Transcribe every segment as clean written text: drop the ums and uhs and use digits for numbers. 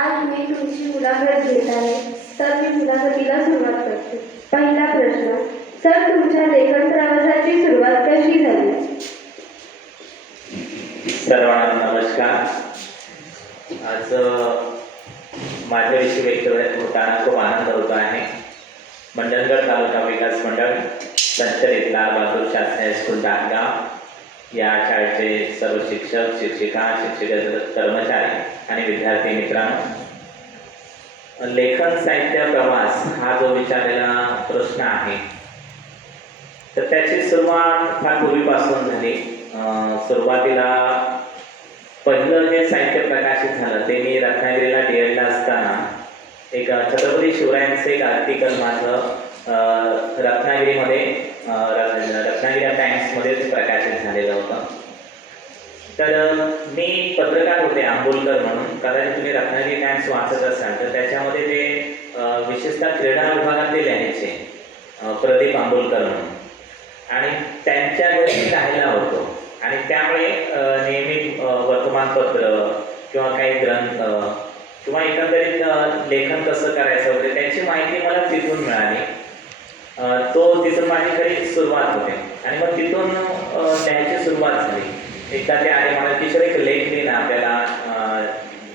आज मी तुमची मुलाखत घेत आहे, तर मी मुलाखतीला सुरुवात करते. पहिला प्रश्न, सर तुमच्या लेखन प्रवासाची सुरुवात कशी झाली? सर्वांना नमस्कार. आज माझ्याविषयी व्यक्त होताना खूप आनंद होतो आहे. मंडणगड तालुका विकास मंडळ संचलित लाल बहादूर शास्त्री हायस्कूल दादगाव या शाळेचे सर्व शिक्षक, शिक्षिका, शिक्षकेतर कर्मचारी आणि विद्यार्थी मित्रांनो, लेखन साहित्य प्रवास हा जो विचारलेला प्रश्न आहे तर त्याची सुरुवात फार पूर्वीपासून झाली. सुरुवातीला पहिलं जे साहित्य प्रकाशित झालं ते मी रत्नागिरीला DEDला असताना एक छत्रपती शिवरायांचं एक आर्टिकल माझं रत्नागिरीमध्ये रत्नागिरी टाइम्समध्ये प्रकाशित झालेलं होतं. तर मी पत्रकार होते आंबोलकर म्हणून. कदाचित तुम्ही रत्नागिरी टाइम्स वाचत असाल तर त्याच्यामध्ये ते विशेषतः क्रीडा विभागातील लिहायचे प्रदीप आंबोलकर म्हणून, आणि त्यांच्या घरी राहायला होतो आणि त्यामुळे नेहमी वर्तमानपत्र किंवा काही ग्रंथ किंवा एकंदरीत लेखन कसं करायचं वगैरे त्याची माहिती मला तिथून मिळाली. तिथून माझी खरी सुरुवात होते आणि मग तिथून लिहायची सुरुवात झाली. एकदा ते आले मला किशोर एक लेख लिहिला आपल्याला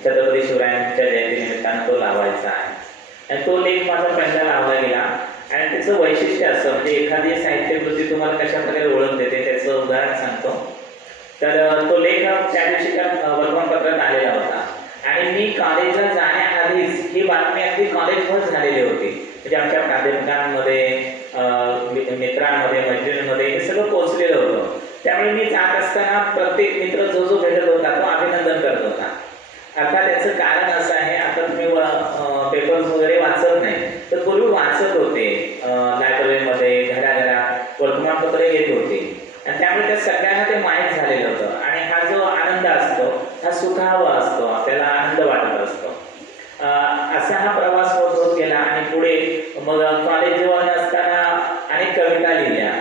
छत्रपती शिवरायांच्या जयंतीनिमित्तानं तो लावायचा आहे, आणि तो लेख माझा पहिला लावला गेला. आणि त्याचं वैशिष्ट्य असं म्हणजे एखादी साहित्यकृती तुम्हाला कशा प्रकारे ओळख देते त्याचं उदाहरण सांगतो. तर तो लेख त्या दिवशी वर्तमानपत्रात आलेला होता आणि मी कॉलेजला जाण्याआधीच ही बातमी अगदी कॉलेजवर झालेली होती. म्हणजे आमच्या प्राध्यापकांमध्ये, मित्रांमध्ये, मैत्रिणींमध्ये हे सगळं पोहोचलेलं होतं. त्यामुळे मी जात असताना प्रत्येक मित्र जो जो भेटत होता तो अभिनंदन करत होता. अर्थात त्याचं कारण असं आहे, आता तुम्ही पेपर्स वगैरे वाचत नाही तर पूर्वी वाचत होते. लायब्ररीमध्ये घराघरात वर्तमानपत्रे येत होती आणि त्यामुळे त्या सगळ्यांना ते माहीत झालेलं होतं. आणि हा जो आनंद असतो हा सुखावा असतो, आपल्याला आनंद वाटत असतो. असा हा प्रवास होत होत गेला आणि पुढे मग कॉलेज जीवन असताना अनेक कविता लिहिल्या,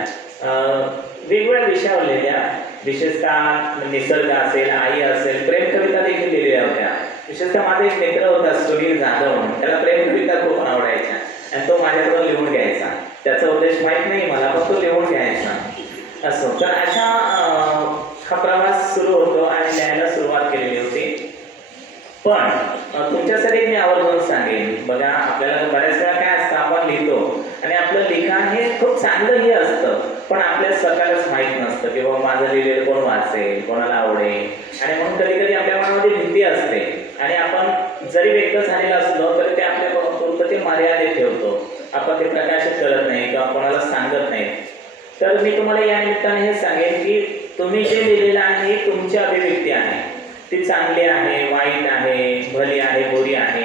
वेगवेगळ्या विषयावर लिहिल्या. विशेषतः निसर्ग असेल, आई असेल, प्रेम कविता देखील लिहिलेल्या होत्या. विशेषतः माझा एक मित्र होता सुनील जाधव म्हणून, त्याला प्रेम कविता खूप आवडायच्या आणि तो माझ्याकडून लिहून घ्यायचा. त्याचा उद्देश माहीत नाही मला, पण तो लिहून घ्यायचा असं. तर अशा हा प्रवास सुरू होतो आणि लिहायला सुरुवात केलेली होती. पण तुमच्यासाठी मी आवर्जून सांगेन, बघा आपल्याला बऱ्याच वेळा काय असतं, आपण लिहितो आणि आपलं लिखाण हे खूप चांगलंही असतं, पण आपल्याला स्वतःलाच माहीत नसतं की बाबा माझं लिहिलेलं कोण वाचेल, कोणाला आवडेल. आणि म्हणून कधी कधी आपल्या मनामध्ये भीती असते आणि आपण जरी व्यक्त झालेलं असलो तरी ते आपल्या पुरतं ते मर्यादित ठेवतो. आपण ते प्रकाशित करत नाही किंवा कोणाला सांगत नाही. तर मी तुम्हाला या निमित्ताने हे सांगेन की तुम्ही जे लिहिलेलं आहे ही तुमची अभिव्यक्ती आहे. ती चांगली आहे, वाईट आहे, भली आहे, बुरी आहे,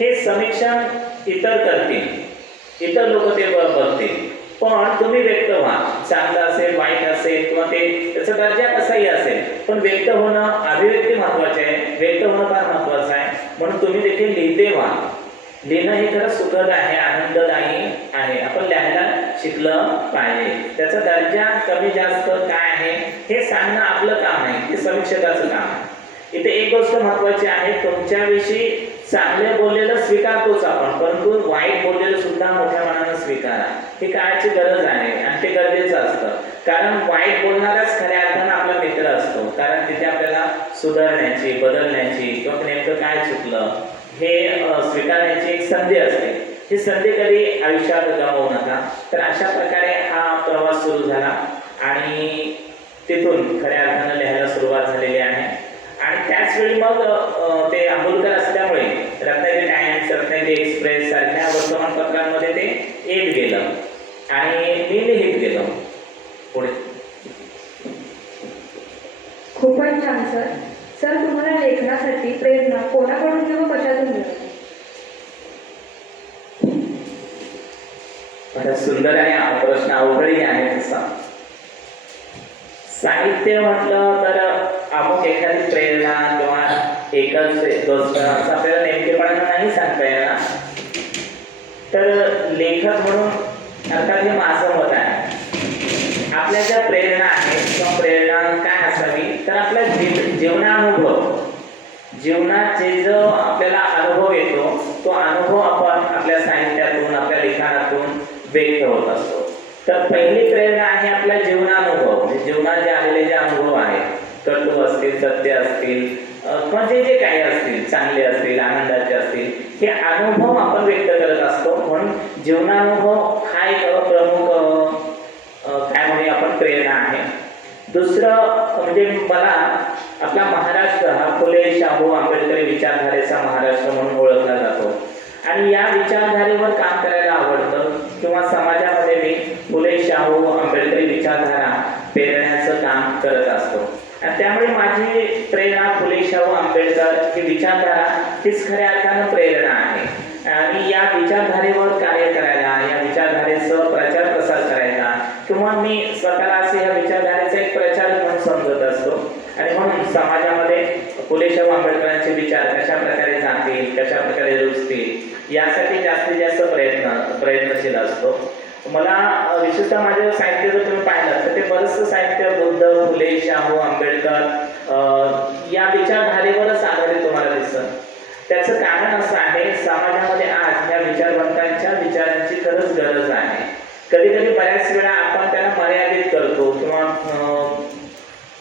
हे समीक्षण इतर करतील, इतर लोक ते बघतील. पण तुम्ही व्यक्त व्हा. चांगलं असेल, वाईट असेल किंवा त्याचा दर्जा कसाही असेल, पण व्यक्त होणं, अभिव्यक्ती महत्वाची आहे, व्यक्त होणं फार महत्वाचं आहे. म्हणून तुम्ही देखील लिहिते व्हा. लिहिणं हे खरं सुखद आहे, आनंददायी आहे. आपण लिहायला शिकलं पाहिजे. त्याचा दर्जा कमी जास्त काय आहे हे सांगणं आपलं काम आहे, ते समीक्षकाचं काम आहे. इथे एक गोष्ट महत्वाची आहे, तुमच्याविषयी चांगले बोललेलं स्वीकारतोच आपण, परंतु वाईट बोललेलं सुद्धा मोठ्या मनानं स्वीकारा. ही काळाची गरज आहे आणि ते गरजेचं असतं. कारण वाईट बोलणाराच खऱ्या अर्थानं आपला मित्र असतो. कारण तिथे आपल्याला सुधारण्याची, बदलण्याची किंवा नेमकं काय चुकलं हे स्वीकारण्याची एक संधी असते. ही संधी कधी आयुष्यात गमावू नका. तर अशा प्रकारे हा प्रवास सुरू झाला आणि तिथून खऱ्या अर्थानं लिहायला सुरुवात झालेली आहे. आणि त्याचवेळी मग ते आंबोलकर असल्यामुळे रत्नागिरी टाइम्स, रत्नागिरी एक्सप्रेस सारख्या वर्तमानपत्रांमध्ये ते येत गेलं आणि मी लिहित गेलो पुढे. खूपच छान सर. सर तुम्हाला लेखनासाठी प्रेरणा कोणाकडून किंवा कशातून मिळते? सुंदर आणि प्रश्न अवघडही आहे. तसा साहित्य म्हटलं तर अमुक एखादी प्रेरणा किंवा एकच गोष्ट असं आपल्याला नेमकेपणानं नाही सांगता येणार. तर लेखक म्हणून अर्थात हे माझं मत आहे. आपल्या ज्या प्रेरणा आहेत किंवा प्रेरणा काय असावी तर आपला जीवनानुभव, जीवनात जे जो आपल्याला अनुभव तो अनुभव आपण आपल्या साहित्यातून आपल्या लिखाणातून व्यक्त होत असतो. तर पहिली प्रेरणा आहे आपला जीवनानुभव, म्हणजे जीवनात जे आलेले जे अनुभव आहेत, कटू असतील, सत्य असतील, किंवा जे जे काही असतील, चांगले असतील, आनंदाचे असतील, हे अनुभव आपण व्यक्त करत असतो. म्हणून जीवनानुभव हा एक प्रमुख काय म्हणूया आपण प्रेरणा आहे. दुसरं म्हणजे मला आपला महाराष्ट्र हा फुले शाहू आंबेडकरी विचारधारेचा महाराष्ट्र म्हणून ओळखला जातो आणि या विचारधारेवर काम करायला आवडतं किंवा समाजामध्ये मी फुले शाहू आंबेडकरी विचारधारा पेरण्याचं काम करत असतो. आणि त्यामुळे माझी प्रेरणा फुले शाहू आंबेडकर ही विचारधारा हीच खऱ्या अर्थानं प्रेरणा आहे. आणि या विचारधारेवर कार्य करायला, या विचारधारेचं प्रचार प्रसार करायला, किंवा मी स्वतःला असे या विचारधारेचा एक प्रचारक म्हणून समजत असतो. आणि म्हणून समाजामध्ये फुले शाहू आंबेडकरांचे विचार कशा प्रकारे जातील, कशा प्रकारे रुजतील, यासाठी जास्तीत जास्त प्रयत्नशील असतो. मला विशेषतः माझं साहित्य जर तुम्ही पाहिलं तर ते बरंचसं साहित्य बुद्ध, फुले शाहू आंबेडकर या विचारधारेवरच आधारित तुम्हाला दिसतं. त्याचं कारण असं आहे, समाजामध्ये आज या विचारवंतांच्या विचारांची खरंच गरज आहे. कधी कधी बऱ्याच वेळा आपण त्याला मर्यादित करतो किंवा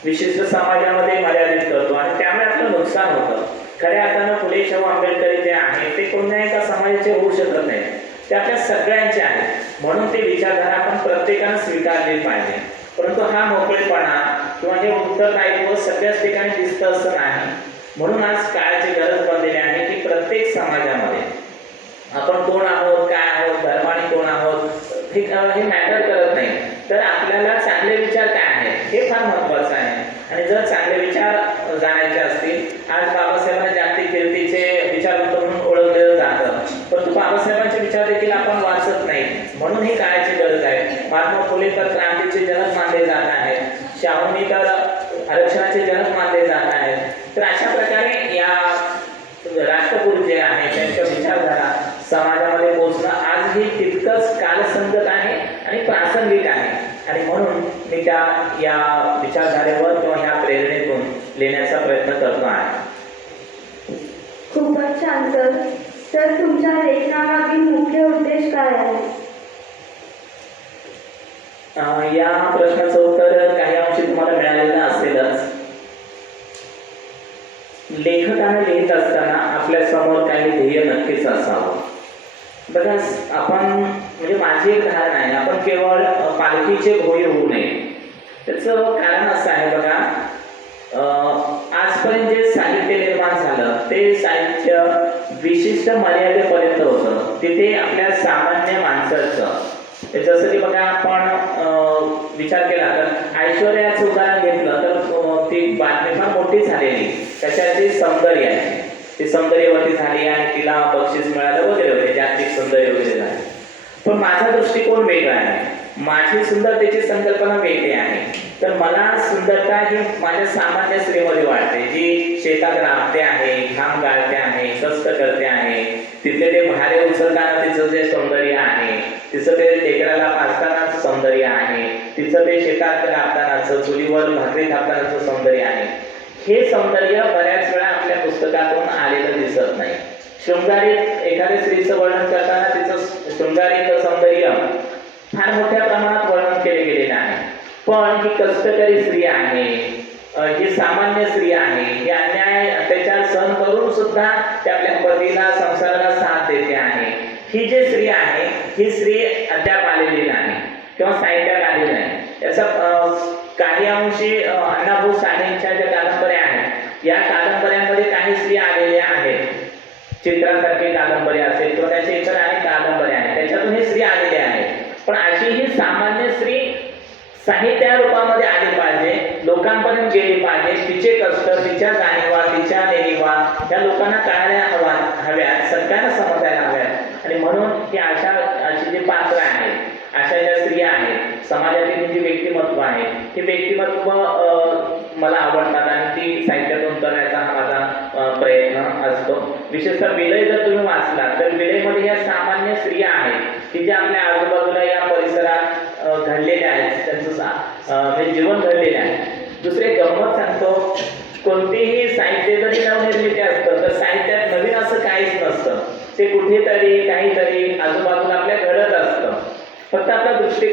विशिष्ट समाजामध्ये मर्यादित करतो आणि त्यामुळे आपलं नुकसान होतं. खऱ्या अर्थानं फुले शाहू आंबेडकर जे आहे ते कोणत्या एका समाजाचे होऊ शकत नाही, ते आपल्या सगळ्यांचे आहे. म्हणून ते विचारधारा आपण प्रत्येकानं स्वीकारली पाहिजे. परंतु हा मोकळेपणा किंवा हे उत्तरदायित्व सगळ्याच ठिकाणी दिसतं असं नाही. म्हणून आज काळाची गरज बनलेली आहे की प्रत्येक समाजामध्ये आपण कोण आहोत, काय आहोत, धर्माने कोण आहोत हे मॅटर करत नाही, तर आपल्याला चांगले विचार काय आहेत हे फार महत्त्वाचं आहे. आणि जर चांगले विचार जाणायचे असतील, आज बाबासाहेबांना जागतिक कीर्तीचे विचारवंत म्हणून ओळखलं जातं, परंतु बाबासाहेबांचे विचार देखील आपण वाचत नाही. म्हणून ही काळाची गरज आहे. महात्मा फुले तर क्रांतीचे जनक मानले जात आहेत, शाहूंनी तर आरक्षणाचे जनक मानले जात आहेत. तर अशा प्रकारे या राष्ट्रपुरुष जे आहे त्यांच्या विचारधारा समाजामध्ये पोहोचणं आजही तितकंच कालसंगत आहे आणि प्रासंगिक आहे. आणि म्हणून मी या विचारधारेवर किंवा ह्या प्रेरणेतून लिहिण्याचा प्रयत्न करतो आहे. खूपच छान सर. सर, तुमच्या लेखनामागील मुख्य उद्देश काय आहे? या प्रश्नाचं उत्तर काही अंशी तुम्हाला मिळालेलं असेलच. लेखकाने लिहित असताना आपल्या समोर काही ध्येय नक्कीच असावं. बघा, आपण म्हणजे माझी एक धारणा आहे, आपण केवळ पालखीचे भोई होऊ नये. त्याचं कारण असं आहे, बघा, आजपर्यंत जे साहित्य निर्माण झालं ते साहित्य विशिष्ट मर्यादेपर्यंत होतं. तिथे आपल्या सामान्य माणसाचं, जसं की बघा आपण विचार केला तर ऐश्वर्याचं उदाहरण घेतलं तर ती बातमी फार मोठी झालेली, त्याच्याची सौंदर्य आहे, ती सौंदर्यवती झाली आणि तिला बक्षीस मिळालं वगैरे वगैरे, जागतिक सौंदर्य वगैरे झाले. पण माझा दृष्टिकोन वेगळा आहे, माझी सुंदरतेची संकल्पना वेगळी आहे. तर मला सुंदरता ही माझ्या सामान्य स्त्रीमध्ये वाटते, जी शेतात राबते आहे, घाम गाळते आहे, कष्ट करते आहे, तिथले ते भारे उचलताना तिचं जे सौंदर्य आहे, तिचं ते टेकडाला पाजतानाचं सौंदर्य आहे, तिचं ते शेतात राबतानाचं, चुलीवर भाकरी थापतानाचं सौंदर्य आहे. हे सौंदर्य बऱ्याच वेळा आपल्या पुस्तकातून आलेलं दिसत नाही. शृंगारिक एखाद्या स्त्रीचं वर्णन करताना तिचं शृंगारिक सौंदर्य फार मोठ्या प्रमाणात वर्णन केले गेलेलं आहे. पण ही कष्टकरी स्त्री आहे, ही सामान्य स्त्री आहे, ही अन्याय अत्याचार सहन करून सुद्धा ते आपल्या पतीला, संसाराला साथ देते आहे. ही जी स्त्री आहे ही स्त्री अद्याप आलेली नाही किंवा साहित्यात आलेली नाही. याचा काही अंशी अण्णाभाऊ साठेंच्या ज्या कादंबऱ्या आहेत, या कादंबऱ्यांमध्ये काही स्त्री आलेल्या आहेत. चित्रासारखी कादंबरी असेल किंवा त्याच्या इतर अनेक कादंबऱ्या आहेत, त्याच्यातून ही स्त्री आलेली आहे. पण अशी ही सामान्य स्त्री साहित्या रूपामध्ये आली पाहिजे, लोकांपर्यंत गेली पाहिजे. तिचे कष्ट, तिच्या जाणीवा, तिच्या नेणीवा या लोकांना कळायला हव्यात, सगळ्यांना समजायला हव्यात. आणि म्हणून ही अशी जी पात्र आहेत, अशा ज्या स्त्रिया आहेत, समाजातील जी व्यक्तिमत्व आहे, ही व्यक्तिमत्व मला आवडतात आणि ती साहित्यातून करण्याचा हा माझा प्रयत्न असतो. विशेषतः विलय जर तुम्ही वाचला तर विलयमध्ये ह्या सामान्य स्त्रिया आहेत की ज्या आपल्या आजूबाजूला या परिसरात घडलेल्या आहेत, त्यांचं जीवन घडलेलं आहे. दुसरे गंमत सांगतो, कोणतीही साहित्य जरी नवनिर्मिती असतं तर साहित्यात नवीन असं काहीच नसतं.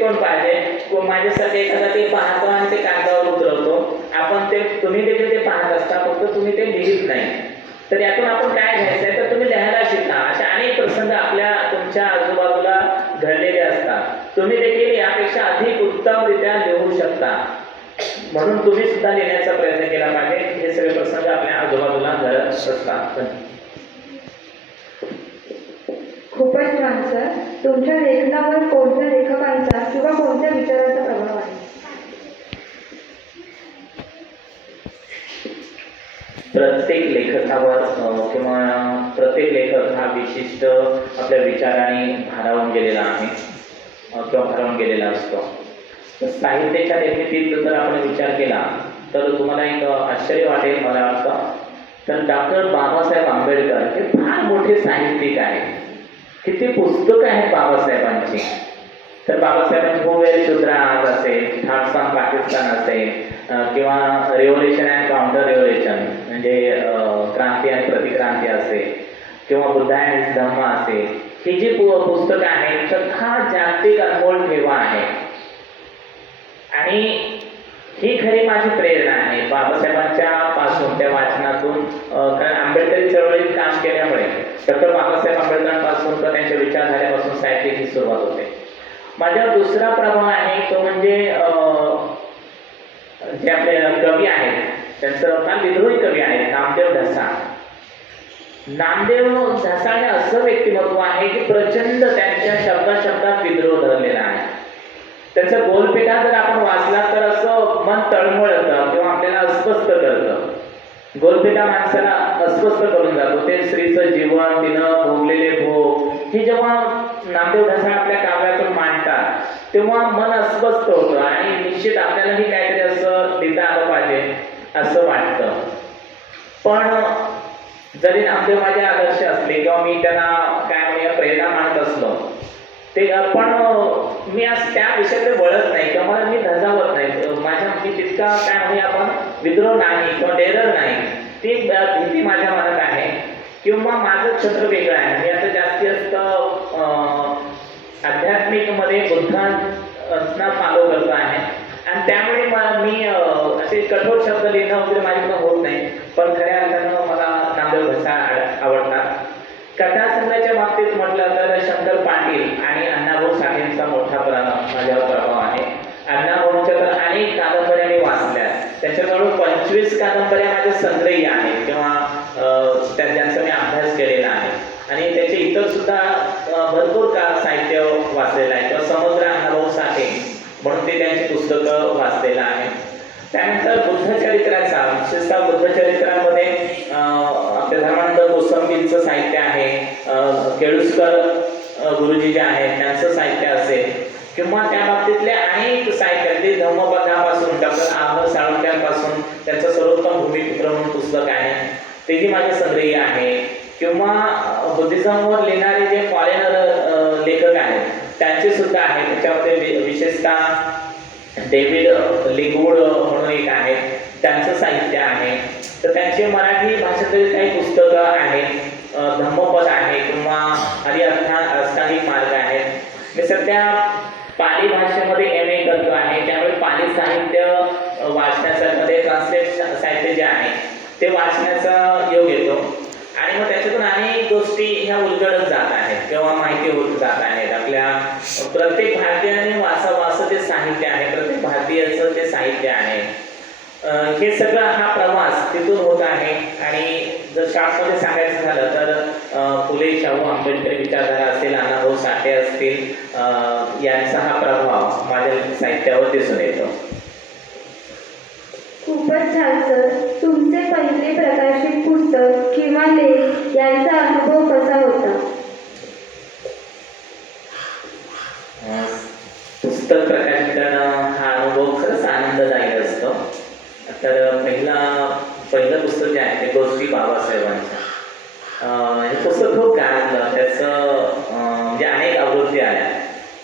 दृष्टिकोन पाहिजे. माझ्यासाठी एखादा ते पाहतो आणि ते कागदावर उतरवतो, आपण ते तुम्ही देखील ते पाहत असता, फक्त तुम्ही ते लिहित नाही. तर यातून आपण काय घ्यायचंय तर तुम्ही लिहायला शिका. असे अनेक प्रसंग आपल्या तुमच्या आजूबाजूला घडलेले असतात. तुम्ही देखील यापेक्षा अधिक उत्तमरित्या लिहू शकता, म्हणून तुम्ही सुद्धा लिहिण्याचा प्रयत्न केला पाहिजे. हे सगळे प्रसंग आपल्या आजूबाजूला घडत असतात. खूपच छान सर. तुमच्या लेखनावर कोणत्या लेखकांचा किंवा कोणत्या विचाराचा प्रभाव आहे? प्रत्येक लेखकावर किंवा प्रत्येक लेखक हा विशिष्ट आपल्या विचाराने भारावून गेलेला आहे किंवा भारावून गेलेला असतो. साहित्याच्या निर्मितीत जर आपण विचार केला तर तुम्हाला एक आश्चर्य वाटेल. मला वाटतं तर डॉक्टर बाबासाहेब आंबेडकर हे फार मोठे साहित्यिक आहेत. किती पुस्तकं आहेत बाबासाहेबांची. तर बाबासाहेबांची हुवेर शुद्रा आज असेल, ठाकसा पाकिस्तान असेल, किंवा रेव्होल्युशन अँड काउंटर रेव्होल्युशन म्हणजे क्रांती आणि प्रतिक्रांती असेल, किंवा बुद्धा अँड धम्म असेल, ही जी पुस्तकं आहेत तर हा जागतिक अनमोल ठेवा आहे. आणि ही खरी माझी प्रेरणा आहे बाबासाहेबांच्या पासून, त्या वाचनातून. कारण आंबेडकरी चळवळीत काम केल्यामुळे डॉक्टर बाबासाहेब आंबेडकरांपासून तर त्यांच्या विचारधारेपासून साहित्याची सुरुवात होते. माझा दुसरा प्रभाव आहे तो म्हणजे जे आपले कवी आहेत त्यांचं फार विद्रोही कवी आहेत नामदेव ढसाळ. नामदेव ढसाळ हे असं व्यक्तिमत्व आहे की प्रचंड त्यांच्या शब्दात विद्रोह धरलेला आहे. त्याचा गोलपेटा जर आपण वाचला तर असं मन तळमळतं किंवा आपल्याला अस्वस्थ करतं. गोलपेटा माणसाला अस्वस्थ करून जातो. ते स्त्रीचं जीवन, तिनं भोगलेले भोग हे जेव्हा नामदेव ढसाळ आपल्या काव्यातून मांडतात तेव्हा मन अस्वस्थ होतं आणि निश्चित आपल्यालाही काहीतरी असं लिहिता आलं पाहिजे असं वाटतं. पण जरी नामदेव माझे आदर्श असले किंवा मी त्यांना काय म्हणूया प्रेरणा मानत असलो ते, पण मी आज त्या विषयाकडे वळत नाही किंवा मला मी धजावत नाही. माझ्या मी तितका काय म्हणूया आपण विद्रोह नाही किंवा डेरर नाही, ती भीती माझ्या मनात आहे. किंवा माझं क्षेत्र वेगळं आहे. मी आता जास्तीत आध्यात्मिकमध्ये बुद्धांना फॉलो करतो आहे आणि त्यामुळे मी असे कठोर शब्द लिहिणं वगैरे माझ्याकडून होत नाही. पण खऱ्या अर्थानं मला नामदेव ढसाळ आवडतात. कथासंग्रहाच्या बाबतीत म्हटलं तर शंकर पाटील आणि अण्णाभाऊ साठेंचा मोठा माझ्यावर प्रभाव आहे. अण्णाभाऊंच्या तर अनेक कादंबऱ्या मी वाचल्या. त्याच्याजवळ 25 कादंबऱ्या माझ्या संग्रही आहेत किंवा ज्यांचा मी अभ्यास केलेला आहे. आणि त्याचे इतर सुद्धा भरपूर साहित्य वाचलेलं आहे. किंवा समुद्र अण्णाभाऊ साठे म्हणून ते त्यांची पुस्तकं वाचलेलं आहे. त्यानंतर बुद्धचरित्राचा, विशेषतः बुद्धचरित्रामध्ये आपल्या धर्मानंद कोसंबींचं साहित्य आहे, केळुसकर गुरुजी जे आहेत त्यांचं साहित्य असेल किंवा त्या बाबतीतले अनेक साहित्य, ते धम्मपदापासून डॉक्टर आमदार साळुंक्यांपासून त्यांचं सर्वोत्तम भूमिपुत्र म्हणून पुस्तक आहे, तेही माझे संग्रही आहे. किंवा बुद्धिझमवर लिहिणारे जे फॉरेनर लेखक आहेत त्यांचे सुद्धा आहे. त्याच्यामध्ये विशेषतः डेव्हिड लिगवूड म्हणून एक आहे, त्यांचं साहित्य आहे. तर त्यांचे मराठी भाषेतील काही पुस्तकं आहेत, धम्मपद आहे किंवा आदी अष्टांगिक मार्ग आहेत. मी सध्या पाली भाषेमध्ये MA करतो आहे, त्यामुळे पाली साहित्य वाचण्याचा मध्ये ट्रान्सलेट साहित्य जे आहे ते वाचण्याचा योग येतो. आणि मग त्याच्यातून अनेक गोष्टी ह्या उलगडत जात आहेत किंवा माहिती होत जात आहेत. आपल्या प्रत्येक भारतीयाने वाचावं ते साहित्य आहे, प्रत्येक भारतीयाचं ते साहित्य आहे. हे सगळं हा प्रवास तिथून होत आहे. आणि जर शॉर्टमध्ये सांगायचं झालं तर फुले शाहू आंबेडकरी विचारधारा असेल, अण्णाभाऊ साठे असतील, यांचा हा प्रभाव माझ्या साहित्यावर दिसून येतो. खूपच छान सर. तुमचे पहिले प्रकाशित पुस्तक किंवा लेख यांचा अनुभव कसा होता? पुस्तक प्रकाशित करणं हा अनुभव खरंच आनंददायी असतो. तर पहिलं पुस्तक जे आहे ते गोष्टी बाबासाहेबांचं. हे पुस्तक खूप गाजलं. त्याचं म्हणजे अनेक आवृत्ती आल्या.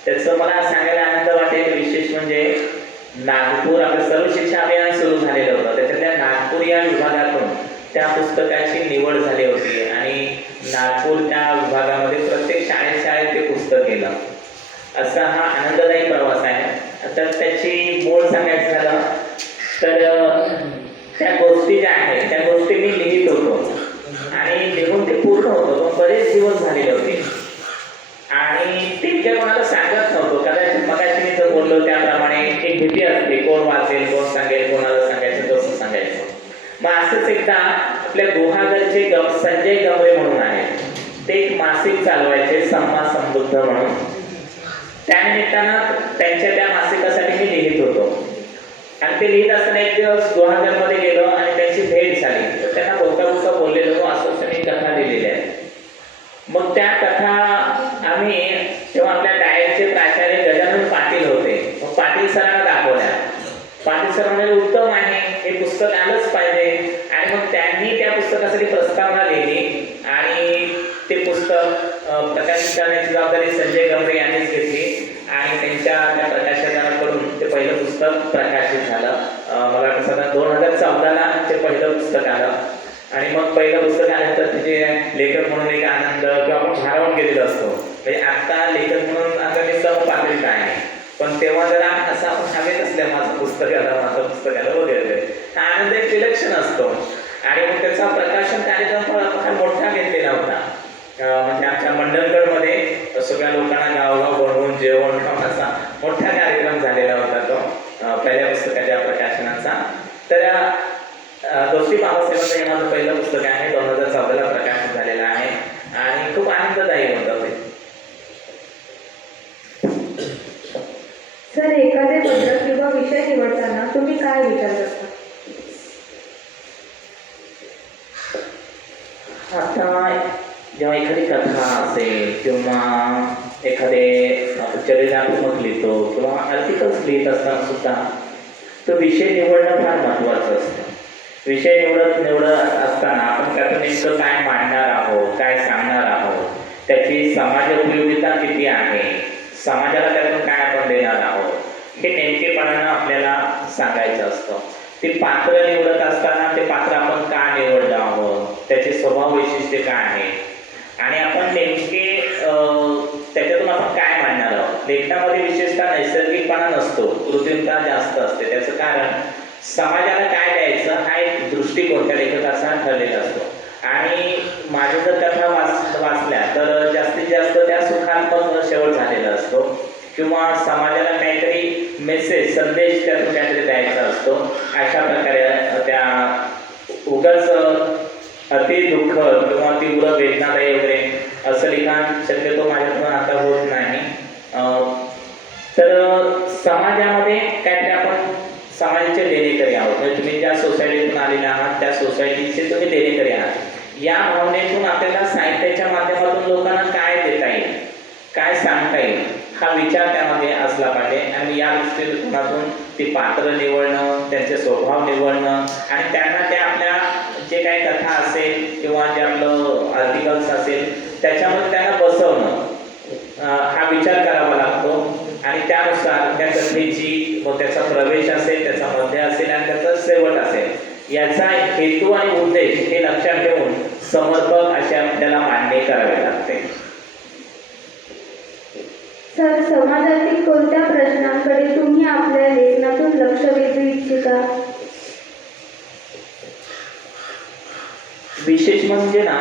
त्याचं मला सांगायला आनंद वाटेल. विशेष म्हणजे नागपूर आपलं सर्व शिक्षा अभियान सुरू झालेलं होतं, त्याच्यातल्या नागपूर या विभागातून त्या पुस्तकाची निवड झाली होती आणि नागपूर त्या विभागामध्ये प्रत्येक शाळेत ते पुस्तक गेलं. असा हा आनंददायी प्रवास आहे. तर त्याची बोल सांगायचं झालं तर त्या गोष्टी ज्या आहेत त्या गोष्टी मी लिहित होतो आणि लिहून ते पूर्ण होतो, पण बरेच दिवस झालेले होते आणि ते मी काय कोणाला सांगत नव्हतो. कदाचित मगाशी मी जर बोललो त्याप्रमाणे एक भीती असते, कोण वाचेल, कोण सांगेल, कोणाला सांगायचं, कसं सांगायचं. मग असंच एकदा आपल्या गुहागरचे संजय गमरे म्हणून आहेत, ते एक मासिक चालवायचे समाज समृद्ध म्हणून. त्यानिमित्तानं त्यांच्या त्या मासिकासाठी मी लिहित होतो आणि ते लिहित असताना एक दिवस गुहागरमध्ये गेलो आणि त्यांची भेट झाली. तर त्यांना बोलता बोललेलो, असं मी कथा लिहिलेल्या आहेत. मग त्या कथा आम्ही तेव्हा आपल्या डायटचे प्राचार्य गजानन पाटील होते, मग पाटील सरांना दाखवल्या. पाटील सर म्हणाले उत्तम आहे, हे पुस्तक आलंच पाहिजे. आणि मग त्यांनी त्या पुस्तकासाठी प्रस्तावना लिहिली आणि ते पुस्तक प्रकाशित करण्याची जबाबदारी संजय गमरे यांनीच घेतली आणि त्यांच्या त्या प्रकाशकांकडून ते पहिलं पुस्तक प्रकाशित झालं. मला वाटतं साधारण 2014ला ते पहिलं पुस्तक आलं. आणि मग पहिलं पुस्तक आल्यानंतर तिचे लेखक म्हणून एक आनंद किंवा आपण भारावून गेलेलो असतो. म्हणजे आता लेखक म्हणून आता मी समपात्रित आहे, पण तेव्हा जरा असं आपण हवेत असल्या माझं पुस्तक आलं वगैरे हा आनंद एक विलक्षण असतो. आणि मग त्याचा प्रकाशन कार्यक्रम फार मोठा घेतलेला होता. म्हणजे आमच्या मंडणगडमध्ये सगळ्या लोकांना गावगाव बोलवून जेवण खाऊन असा मोठा कार्यक्रम झालेला होता तो पहिल्या पुस्तकाच्या प्रकाशनाचा. तर दोस्ती बाबासाहेबांचं हे माझं पहिलं पुस्तक आहे, 2014ला प्रकाशित झालेलं आहे आणि खूप आनंददायी होतं ते. सर, एखादे पद्धत किंवा विषय निवडताना तुम्ही काय विचार करता? आता जेव्हा एखादी कथा असेल किंवा एखादे चरित्रात्मक लिहितो किंवा आर्टिकल्स लिहित असताना सुद्धा तो विषय निवडणं फार महत्त्वाचं असतं. विषय निवडत असताना आपण त्यातून नेमकं काय मांडणार आहोत, काय सांगणार आहोत, त्याची समाज उपयोगिता किती आहे, समाजाला त्यातून काय आपण देणार आहोत, हे नेमकेपणानं आपल्याला सांगायचं असतं. ते पात्र निवडत असताना ते पात्र आपण का निवडलं आहोत, त्याचे स्वभाव वैशिष्ट्य काय आहे आणि आपण नेमके त्याच्यातून आपण काय मांडणार आहोत. लेखनामध्ये विशेषतः नैसर्गिकपणा नसतो, कृत्रिमता जास्त असते. त्याचं कारण समाजाला काय द्यायचं हा एक दृष्टिकोन त्या लेखकाचा ठरलेला असतो. आणि माझ्या जर कथा वाचल्या तर जास्तीत जास्त त्या सुखात्मक शेवट झालेला असतो किंवा समाजाला काहीतरी मेसेज संदेश त्यातून काहीतरी द्यायचा असतो. अशा प्रकारे त्या उगाच अति दुःख किंवा तीव्र वेदनादायी वगैरे असं लिखाण शक्यतो माझ्यातून आता होत नाही. तर समाजामध्ये काहीतरी आपण समाजाचे देणेकरी आहोत. म्हणजे तुम्ही ज्या सोसायटीतून आलेले आहात त्या सोसायटीचे तुम्ही देणेकरी आहात. या भावनेतून आपल्याला साहित्याच्या माध्यमातून लोकांना काय देता येईल, काय सांगता येईल हा विचार त्यामध्ये असला पाहिजे. आणि या दृष्टिकोनातून ती पात्र निवडणं, त्यांचे स्वभाव निवडणं आणि त्यांना त्या आपल्या जे काही कथा असेल किंवा जे आपलं आर्टिकल्स असेल त्याच्यामध्ये त्यांना बसवणं हा विचार करावा लागतो. आणि त्यानुसार त्या कथेची व त्याचा प्रवेश असेल, त्याचा मध्य असेल आणि त्याचा शेवट असेल याचा हेतू आणि उद्देश हे लक्षात ठेवून समर्पक असे आपल्याला मांडणी करावी लागते. सर, समाजातील कोणत्या प्रश्नांकडे तुम्ही आपल्या लेखनातून लक्ष वेधू इच्छिता? विशेष म्हणजे ना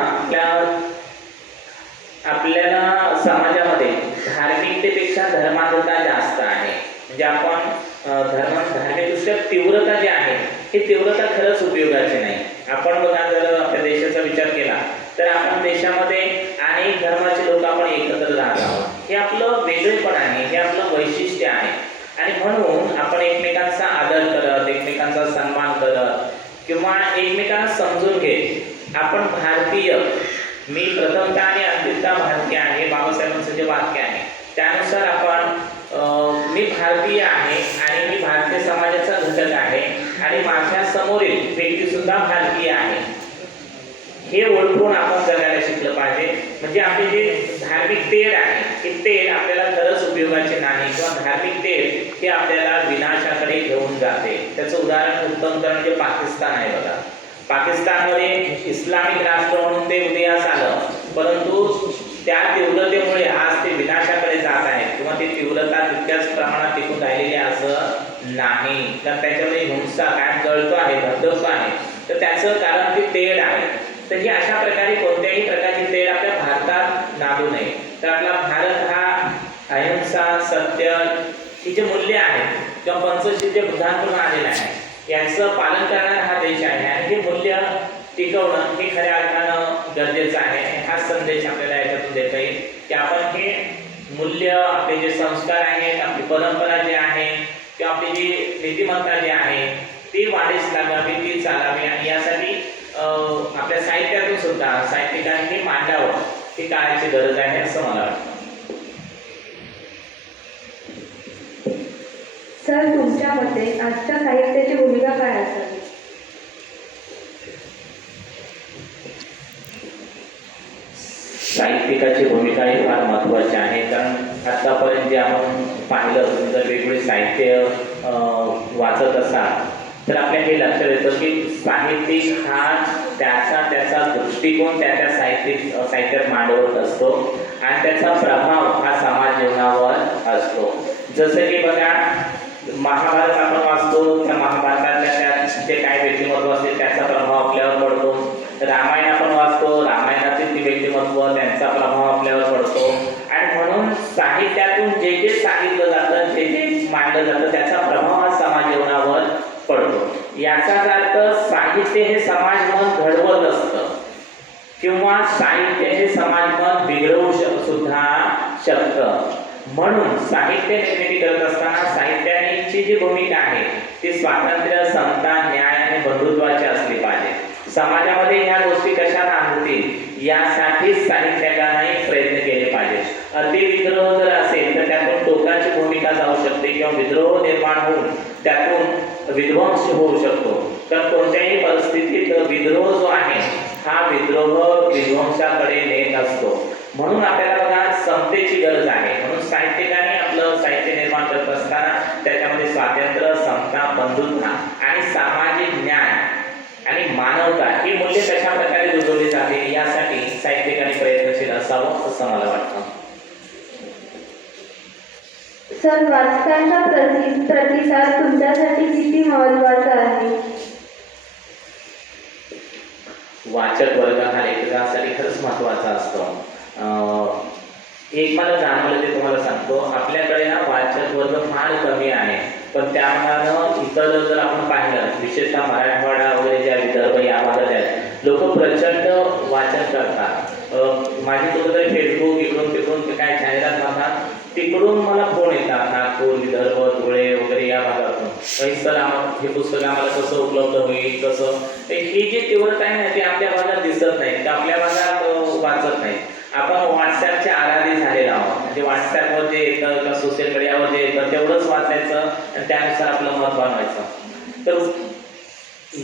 आपल्याला समाजामध्ये धार्मिकतेपेक्षा धर्मांधता जास्त आहे. म्हणजे आपण धार्मिकदृष्ट्या तीव्रता जी आहे ही तीव्रता खरंच उपयोगाची नाही. आपण बघा, जर आपल्या देशाचा विचार केला तर आपण देशामध्ये अनेक धर्माचे लोक आपण एकत्र राहत आहोत. हे आपलं वेगळेपण आहे, हे आपलं वैशिष्ट्य आहे. आणि म्हणून आपण एकमेकांचा आदर करत, एकमेकांचा सन्मान करत किंवा एकमेकांना समजून घेत आपण भारतीय, मी प्रथमतः आणि अंतिमतः भारतीय आहे, बाबासाहेबांचं जे वाक्य आहे त्यानुसार आपण मी भारतीय आहे आणि मी भारतीय समाजाचा घटक आहे आणि माझ्या समोरील व्यक्ती सुद्धा भारतीय आहे हे ओळखून आपण जगायला शिकलं पाहिजे. म्हणजे आपली जी धार्मिक तेढ आहे ही तेढ आपल्याला खरंच उपयोगाची नाही किंवा धार्मिक तेढ हे आपल्याला विनाशाकडे घेऊन जाते. त्याचं उदाहरण उत्तम म्हणजे पाकिस्तान आहे. बघा, पाकिस्तानमध्ये इस्लामिक राष्ट्र म्हणून ते उदयास आलं, परंतु त्या तीव्रतेमुळे आज ते विनाशाकडे जात आहे किंवा ती तीव्रता तितक्याच प्रमाणात टिकून राहिलेली असं नाही, तर त्याच्यामध्ये हिंसा काय जळतो आहे, धगधगतो आहे, तर त्याचं कारण ती तेढ आहे. तर ही अशा प्रकारे कोणत्याही प्रकारची तेढ आपल्या भारतात नांदू नये. तर आपला भारत हा अहिंसा, सत्य ही जे मूल्य आहेत किंवा पंचशील जे बुद्धांकडून आलेलं आहे याचं पालन करणारा हा देश आहे आणि हे मूल्य टिकवणं हे खऱ्या अर्थानं गरजेचं आहे. हा संदेश आपल्याला याच्यातून देता येईल की आपण हे मूल्य, आपले जे संस्कार आहेत, आपली परंपरा जी आहे किंवा आपली जी नीतिमत्ता जी आहे ती वाढीस लागावी, ती चालावी आणि यासाठी आपल्या साहित्यातून सुद्धा साहित्यिकांनी हे मांडावं ही काळाची गरज आहे असं मला वाटतं. सर, तुमच्या मते आजच्या साहित्याची भूमिका काय असावी? साहित्यिकाची भूमिका ही फार महत्त्वाची आहे, कारण आतापर्यंत जे आपण पाहिलं जर वेगवेगळे साहित्य वाचत असाल तर आपल्याला हे लक्षात येतं की साहित्यिक हा त्याचा दृष्टिकोन त्या साहित्यात मांडवत असतो आणि त्याचा प्रभाव हा समाज जीवनावर असतो. जसं की बघा, महाभारत आपण वाचतो, त्या महाभारतातल्या त्या जे काय व्यक्तिमत्व असते त्याचा प्रभाव आपल्यावर पडतो. रामायण आपण वाचतो, रामायणातील ती व्यक्तिमत्व त्यांचा प्रभाव आपल्यावर पडतो आणि म्हणून साहित्यातून जे जे सांगितलं जातं, जे जे मांडलं जातं त्याचा प्रभाव हा समाज जीवनावर पडतो. याचाच अर्थ साहित्य हे समाजमन घडवत असतं किंवा साहित्य हे समाजमन बिघडवू सुद्धा शकतं. म्हणून साहित्य निर्मिती करत असताना साहित्याची जी भूमिका आहे ती स्वातंत्र्य, समता, न्याय आणि बंधुत्वाची असली पाहिजे. समाजामध्ये ह्या गोष्टी कशा नांदतील यासाठी साहित्यकारांनी प्रयत्न केले पाहिजेत. अतिविद्रोह जर असेल तर त्यातून टोकाची भूमिका जाऊ शकते किंवा विद्रोह निर्माण होऊन त्यातून विध्वंस होऊ शकतो. तर कोणत्याही परिस्थितीत विद्रोह जो आहे हा विद्रोह विध्वंसाकडे नेत असतो. म्हणून आपल्याला बघा समतेची गरज आहे. म्हणून साहित्यिकांनी आपलं साहित्य निर्माण करत असताना त्याच्यामध्ये स्वातंत्र्य, समता, बंधुता आणि सामाजिक न्याय आणि मानवता ही मूल्ये कशा प्रकारे रुजवली जातील यासाठी साहित्यिकांनी प्रयत्नशील असावं असं मला वाटतं. सर, वाचकांचा प्रतिसाद तुमच्यासाठी किती महत्त्वाचा आहे? वाचक वर्ग हा लेखकासाठी खरंच महत्त्वाचा असतो. एक मला जाणवलं ते तुम्हाला सांगतो, आपल्याकडे ना वाचक वर्ग फार कमी आहे, पण त्यामानानं इतर जर आपण पाहिलं विशेषतः मराठवाडा वगैरे ज्या विदर्भ या भागात आहेत लोक प्रचंड वाचन करतात. माझी कुठेतरी फेसबुक इकडून तिकडून काय जाहिरात करतात तिकडून मला फोन येतात, नागपूर, विदर्भ, धुळे वगैरे या भागातून, सर हे पुस्तक आम्हाला कसं उपलब्ध होईल, कसं. ही जी तीव्रता आहे ना ती आपल्या भागात दिसत नाही, आपल्या भागात वाचत नाही. आपण व्हॉट्सॲपचे आराधी झालेलो आहोत. म्हणजे व्हॉट्सॲपवर जे येतं किंवा सोशल मीडियावर जे येतं तेवढंच वाचायचं आणि त्यानुसार आपलं मत बनवायचं. तर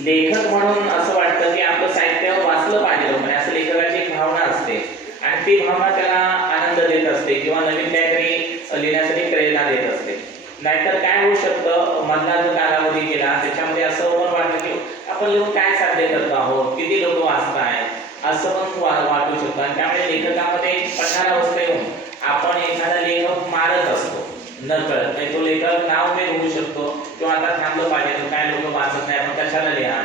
लेखक म्हणून असं वाटतं की आपलं साहित्य वाचलं पाहिजे लोकांनी, असं लेखकाची एक भावना असते आणि ती भावना त्याला आनंद देत असते किंवा नवीन काहीतरी लिहिण्यासाठी प्रेरणा देत असते. नाहीतर काय होऊ शकतं, मधला जो कालावधी गेला त्याच्यामध्ये असं पण वाटतं की आपण लिहून काय साध्य करतो आहोत, किती लोक वाचतायत असं पण वाटू शकतं. आणि त्यामुळे लेखकामध्ये पडणारा अवस्था येऊन आपण एखादा लेखक मारत असतो न कळत. नाही तो लेखक नाव मी होऊ शकतो किंवा आता थांबलं पाहिजे, काय लोक वाचत नाही आपण कशाला लिहा,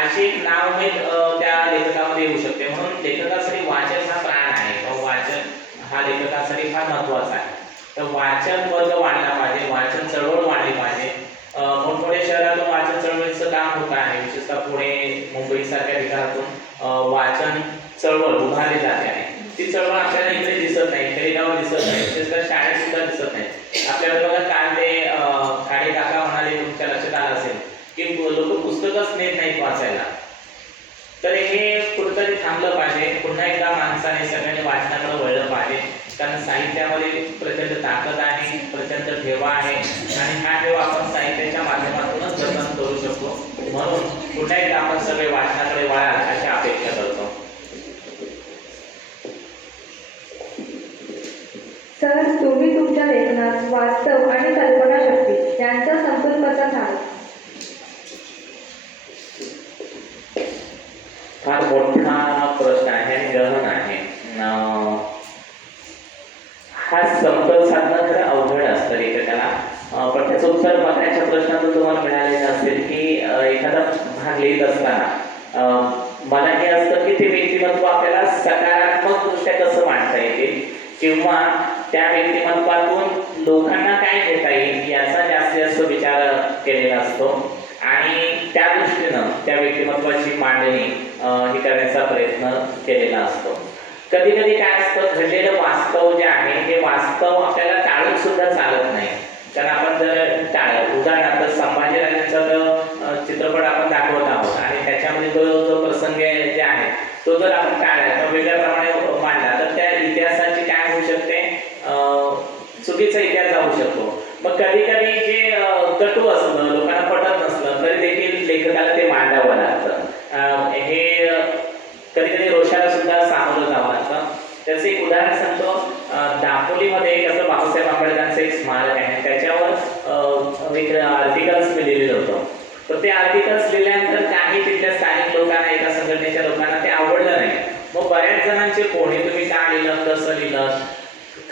अशी एक नाव मी त्या लेखकामध्ये येऊ शकते. म्हणून लेखकासाठी वाचन हा प्राण आहे किंवा वाचन हा लेखकासाठी फार महत्त्वाचा आहे. तर वाचन वर्ग वाढला पाहिजे, वाचन चळवळ वाढली पाहिजे. मोठमोठ्या शहरातून वाचन चळवळीचं काम होत आहे, विशेषतः पुणे, मुंबई सारख्या ठिकाणातून वाचन चळवळ उभारली जाते आहे. ती चळवळ आपल्याला इकडे दिसत नाही, खेडेगावात दिसत नाही, विशेषतः शाळेत सुद्धा दिसत नाही. आपल्याला बघा काल ते खाडे काका म्हणाले, तुमच्या लक्षात आलं असेल की लोक पुस्तकच नेत नाहीत वाचायला. तर हे कुठंतरी थांबलं पाहिजे. पुन्हा एकदा माणसाने सगळ्यांनी वाचनाकडे वळलं पाहिजे, कारण साहित्यामध्ये प्रचंड ताकद आहे, प्रचंड ठेवा आहे आणि हा ठेवा आपण साहित्याच्या माध्यमातूनच जतन करू शकतो. म्हणून पुन्हा एकदा आपण सगळे वाचनाकडे वळाल अशी अपेक्षा करतो. सर, तुम्ही तुमच्या लेखनात वास्तव आणि कल्पनाशक्ती यांचा समतोल कसा साधा? फार मोठा प्रश्न आहे आणि गहन आहे. किंवा त्या व्यक्तिमत्वातून लोकांना काय घेता येईल याचा जास्तीत जास्त विचार केलेला असतो आणि त्या दृष्टीनं त्या व्यक्तिमत्वाची मांडणी ही करण्याचा प्रयत्न केलेला असतो. कधी कधी काय असतं, घडलेलं वास्तव जे आहे हे वास्तव आपल्याला टाळून सुद्धा चालत नाही. कारण आपण जर टाळलं, उदाहरणार्थ संभाजीराजांचा चित्रपट आपण दाखवत आहोत आणि त्याच्यामध्ये जो प्रसंग जे आहे तो जर आपण टाळला किंवा वेगळ्या प्रमाणे मांडला तर त्या इतिहासाची काय होऊ शकते, चुकीचा इतिहास जाऊ शकतो. मग कधी कधी जे कटू असलं, लोकांना पटत नसलं तरी देखील लेखकाला ते मांडावं लागतं. हे कधी कधी रोषाला सुद्धा सामोरं जावं लागतं. त्याचं एक उदाहरण सांगतो. दापोलीमध्ये एक असं बाबासाहेब आंबेडकरांचं एक स्मारक आहे, त्याच्यावर एक आर्टिकल्स मी लिहिलेलं होतं. तर ते आर्टिकल्स लिहिल्यानंतर काही तिथल्या स्थानिक लोकांना, एका संघटनेच्या लोकांना ते आवडलं नाही. मग बऱ्याच जणांचे फोन, तुम्ही का लिहिलं, कसं लिहिलं.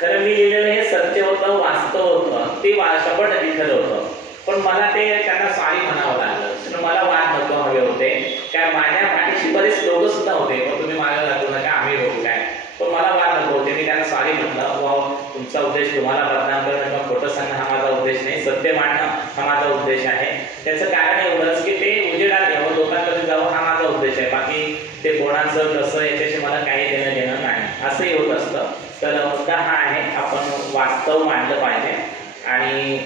खरं मी लिहिलेलं हे सत्य होतं, वास्तव होतं, ते 100% खरं होतं. पण मला ते त्यांना सॉरी म्हणावं लागलं. मला वाद नको हवे होते, काय माझ्या पाठीशी बरेच लोक सुद्धा होते, पण तुम्ही मला दाखवू नका, आम्ही बघू काय. पण मला वाद नको होते. मी त्यांना सॉरी म्हटलं, वा तुमचा उद्देश तुम्हाला बदनाम करणं किंवा खोटं सांगणं हा माझा उद्देश नाही, सत्य मांडणं हा माझा उद्देश आहे. त्याचं कारण एवढंच की ते उजेडात यावं, लोकांकडे जावं, हा माझा उद्देश आहे. बाकी ते कोणाचं कसं याच्याशी मला काही देणं घेणं नाही, असंही होत असतं. तर मुद्दा हा आहे, आपण वास्तव मांडलं पाहिजे आणि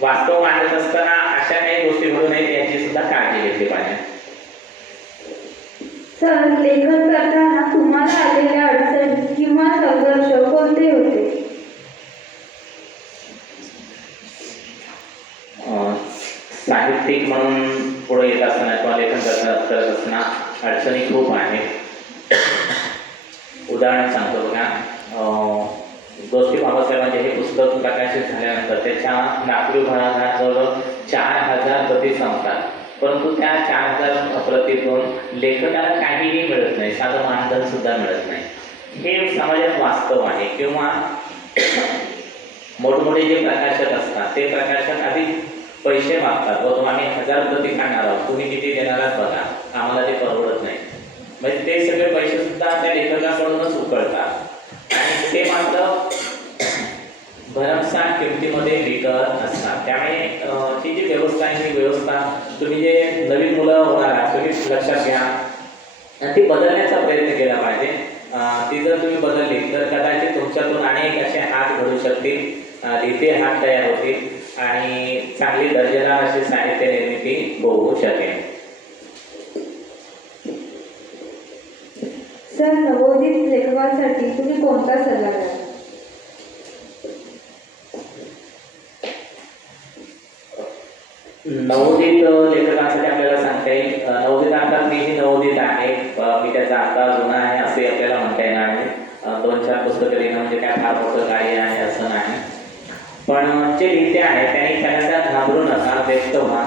वास्तव मांडत असताना अशा काही गोष्टी घडू नयेत याची सुद्धा काळजी घेतली पाहिजे. सर, लेखन करताना तुम्हाला आलेल्या अडचणी किंवा संघर्ष कोणते होते? साहित्यिक म्हणून पुढे येत असताना किंवा लेखन करत असताना अडचणी खूप आहेत. उदाहरण सांगतो बघा. गोष्टी बाबासाहेबांचे हे पुस्तक प्रकाशित झाल्यानंतर त्याच्या नागपूर विभागात जवळ 4000 प्रती संपतात. परंतु त्या 4000 प्रतीतून लेखकाला काहीही मिळत नाही, साधं मानधन सुद्धा मिळत नाही. हे समाजात वास्तव आहे. किंवा मोठमोठे जे प्रकाशक असतात ते प्रकाशक आधी पैसे मागतात, व आम्ही 1000 प्रती काढणार आहोत, तुम्ही किती देणार आहात बघा, आम्हाला ते परवडत नाही. म्हणजे ते सगळे पैसे सुद्धा त्या लेखकाकडूनच उकळतात आणि ते मात्र भरमसाठ किमतीमध्ये विकत असतात. त्यामुळे ही जी व्यवस्था आहे, ही व्यवस्था तुम्ही जे नवीन मुलं होणार आहात तुम्ही लक्षात घ्या आणि ती बदलण्याचा प्रयत्न केला पाहिजे. ती जर तुम्ही बदलली तर कदाचित तुमच्यातून अनेक असे हात घडू शकतील, लिहिते हात तयार होतील आणि चांगली दर्जेदार अशी साहित्य निर्मिती होऊ शकेल. सर, नवोदित लेखकांसाठी तुम्ही कोणता सल्ला द्याल? नवोदित लेखकांसाठी आपल्याला सांगता येईल, नवोदित अर्थात मीही नवोदित आहे, मी त्याचा आता जुना आहे असे आपल्याला म्हणता येणार नाही. 2-4 पुस्तकं लिहिणं म्हणजे काय फार मोठं कार्य आहे असं नाही. पण जे लिहिते आहे त्यांनी त्याला घाबरू नका, व्यक्त व्हा.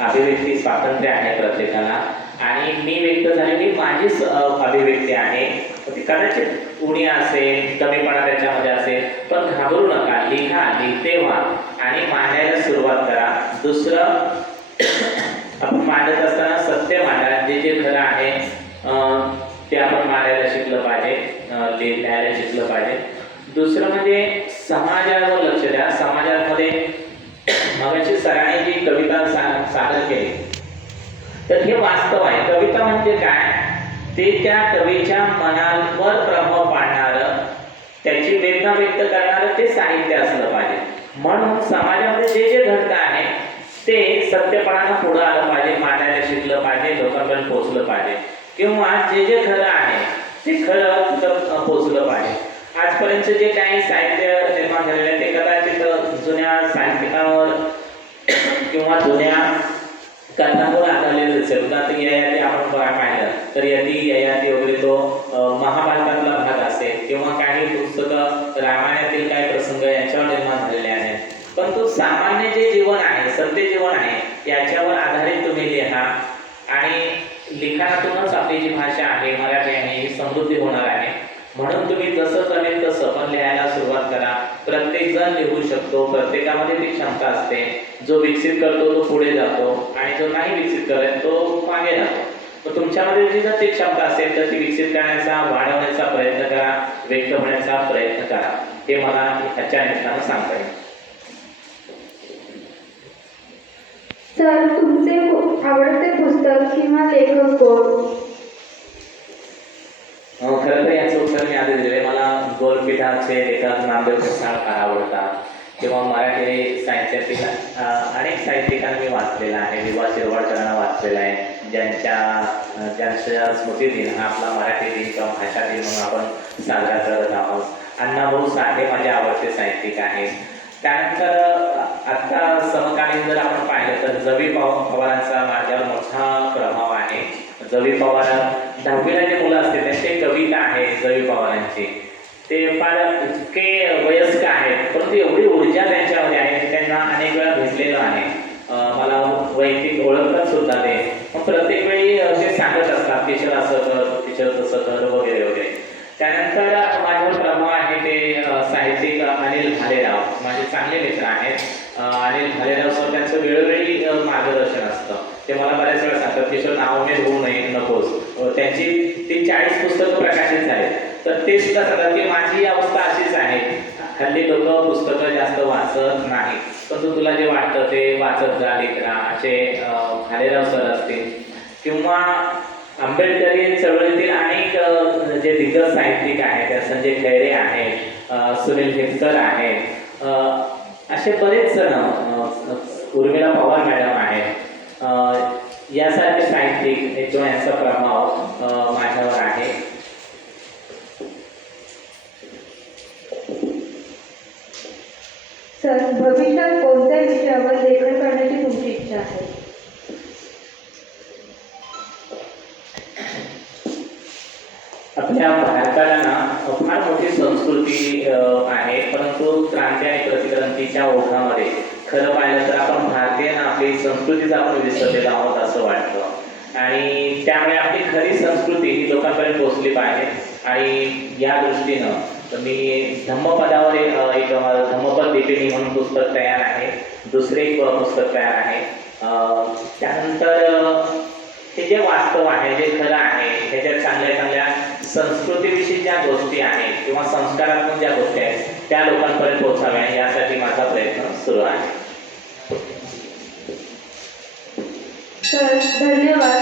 अभिव्यक्ती स्वातंत्र्य आहे प्रत्येकाला आणि मी व्यक्त झालेली माझीच अभिव्यक्ती आहे. ती कदाचित उणी असेल, कमीपणा त्याच्यामध्ये असेल, पण घाबरू नका, लिहा, लिहिते व्हा आणि मांडायला सुरुवात करा. दुसरं, आपण मांडत असताना सत्य मांडा, जे जे खरं आहे ते आपण मांडायला शिकलं पाहिजे, लिहायला शिकलं पाहिजे. दुसरं म्हणजे समाजावर लक्ष द्या. समाजामध्ये मगाशी सरांनी जी कविता सादर केली तर हे वास्तव आहे. कविता म्हणजे काय, ते त्या कवीच्या मनावर प्रभाव पाडणारं, त्याची वेदना व्यक्त करणारं ते साहित्य असलं पाहिजे. म्हणून समाजामध्ये जे जे घडतं आहे ते सत्यपणानं पुढं आलं पाहिजे, मांडायला शिकलं पाहिजे, लोकांपर्यंत पोहोचलं पाहिजे. किंवा जे जे खरं आहे ते खरं पोहोचलं पाहिजे. आजपर्यंत जे काही साहित्य निर्माण झालेलं आहे ते कदाचित जुन्या साहित्यिकांवर किंवा जुन्या कारणांवर आधारलेलं असेल. उदाहरणार्थ ययाती आपण पाहिलं तर ययाती वगैरे तो महाभारतातला भाग असेल किंवा काही पुस्तकं रामायणातील काही प्रसंग यांच्यावर निर्माण झालेले आहेत. पण तो सामान्य जे जीवन आहे, सत्य जीवन आहे, याच्यावर आधारित तुम्ही लिहा आणि लिखाणातूनच आपली जी भाषा आहे मराठी आहे ही समृद्धी होणार आहे. म्हणून तुम्ही जसं जमेल तसं पण लिहायला सुरुवात करा. प्रत्येक जण लिहू शकतो, प्रत्येकामध्ये ती क्षमता असते. जो विकसित करतो तो पुढे जातो आणि जो नाही विकसित करत तो मागे जातो. तर तुमच्यामध्ये जी जर ती क्षमता असेल तर ती विकसित करण्याचा, वाढवण्याचा प्रयत्न करा. व्यक्त होण्याचा प्रयत्न करा, हे मला आजच्या निमित्तानं सांगता येईल. सर, तुमचे आवडते पुस्तक किंवा लेखक कोण? खरं तर याचं उत्तर मी आधी दिले. मला गोलपीठाचे लेखक नामदेव कसाळ फार आवडतात, किंवा मराठी साहित्यातील अनेक साहित्यिकांना मी वाचलेला आहे. विवा शिरवाडकरांना वाचलेला आहे, ज्यांच्या स्मृतिदिन हा आपला मराठी दिन किंवा भाषा दिन म्हणून आपण साजरा करत आहोत. अण्णाभाऊ साठे माझे आवडते साहित्यिक आहेत. त्यानंतर आत्ता समकालीन जर आपण पाहिलं तर जवी पवारांचा माझ्यावर मोठा प्रभाव आहे. जवी पवार 10वीला जे मुलं असते त्यांची कविता आहे जवी पवारांची, ते फार इतके वयस्क आहेत, परंतु एवढी ऊर्जा त्यांच्यामध्ये आहे की त्यांना अनेक वेळा भेटलेलं आहे. मला वैयक्तिक ओळखतात सुद्धा ते. मग प्रत्येक वेळी ते सांगत असतात, किशोर असं कर, किशोर तसं कर, वगैरे वगैरे. त्यानंतर माझ्यावर प्रभाव आहे ते साहित्यिक अनिल भालेराव, माझे चांगले मित्र आहेत. अनिल भालेराव सर, त्यांचं वेळोवेळी मार्गदर्शन असतं. ते मला बऱ्याच वेळा सांगतात, किशोर नाव घेत होऊ नये, नकोस. त्यांची 40 पुस्तकं प्रकाशित झाली, तर ते सुद्धा सांगतात की माझी अवस्था अशीच आहे. हल्ली लोक पुस्तकं जास्त वाचत नाही, परंतु तुला जे वाटतं ते वाचत जा, लेकरा. असे भालेराव सर असतील, किंवा आंबेडकरी चळवळीतील अनेक जे दिग्गज साहित्यिक आहेत, त्या संजय खैरे आहेत, सुनील हिमकर आहेत, असे बरेच जण, उर्मिला पवार मॅडम आहेत, यासारखे साहित्यिक किंवा यांचा प्रभाव माझ्यावर आहे. सर, भविष्यात कोणत्या विषयावर लेखन करण्याची तुमची इच्छा आहे? आपल्या भारताला ना फार मोठी संस्कृती आहे, परंतु क्रांती आणि प्रतिक्रांतीच्या ओघामध्ये खरं पाहिलं तर आपण भारतीय ना आपली संस्कृतीच आपण विसरलेलो आहोत असं वाटतं. आणि त्यामुळे आपली खरी संस्कृती ही लोकांपर्यंत पोहोचली पाहिजे. आणि या दृष्टीनं तर मी धम्मपदावर एक धम्मपद दीपिनी म्हणून पुस्तक तयार आहे, दुसरे एक पुस्तक तयार आहे. त्यानंतर हे जे वास्तव आहे, जे खरं आहे, ह्याच्यात चांगल्या चांगल्या संस्कृतीविषयी ज्या गोष्टी आहेत किंवा संस्कारात्मक ज्या गोष्टी आहेत त्या लोकांपर्यंत पोहोचाव्या, यासाठी माझा प्रयत्न सुरू आहे. सर, धन्यवाद.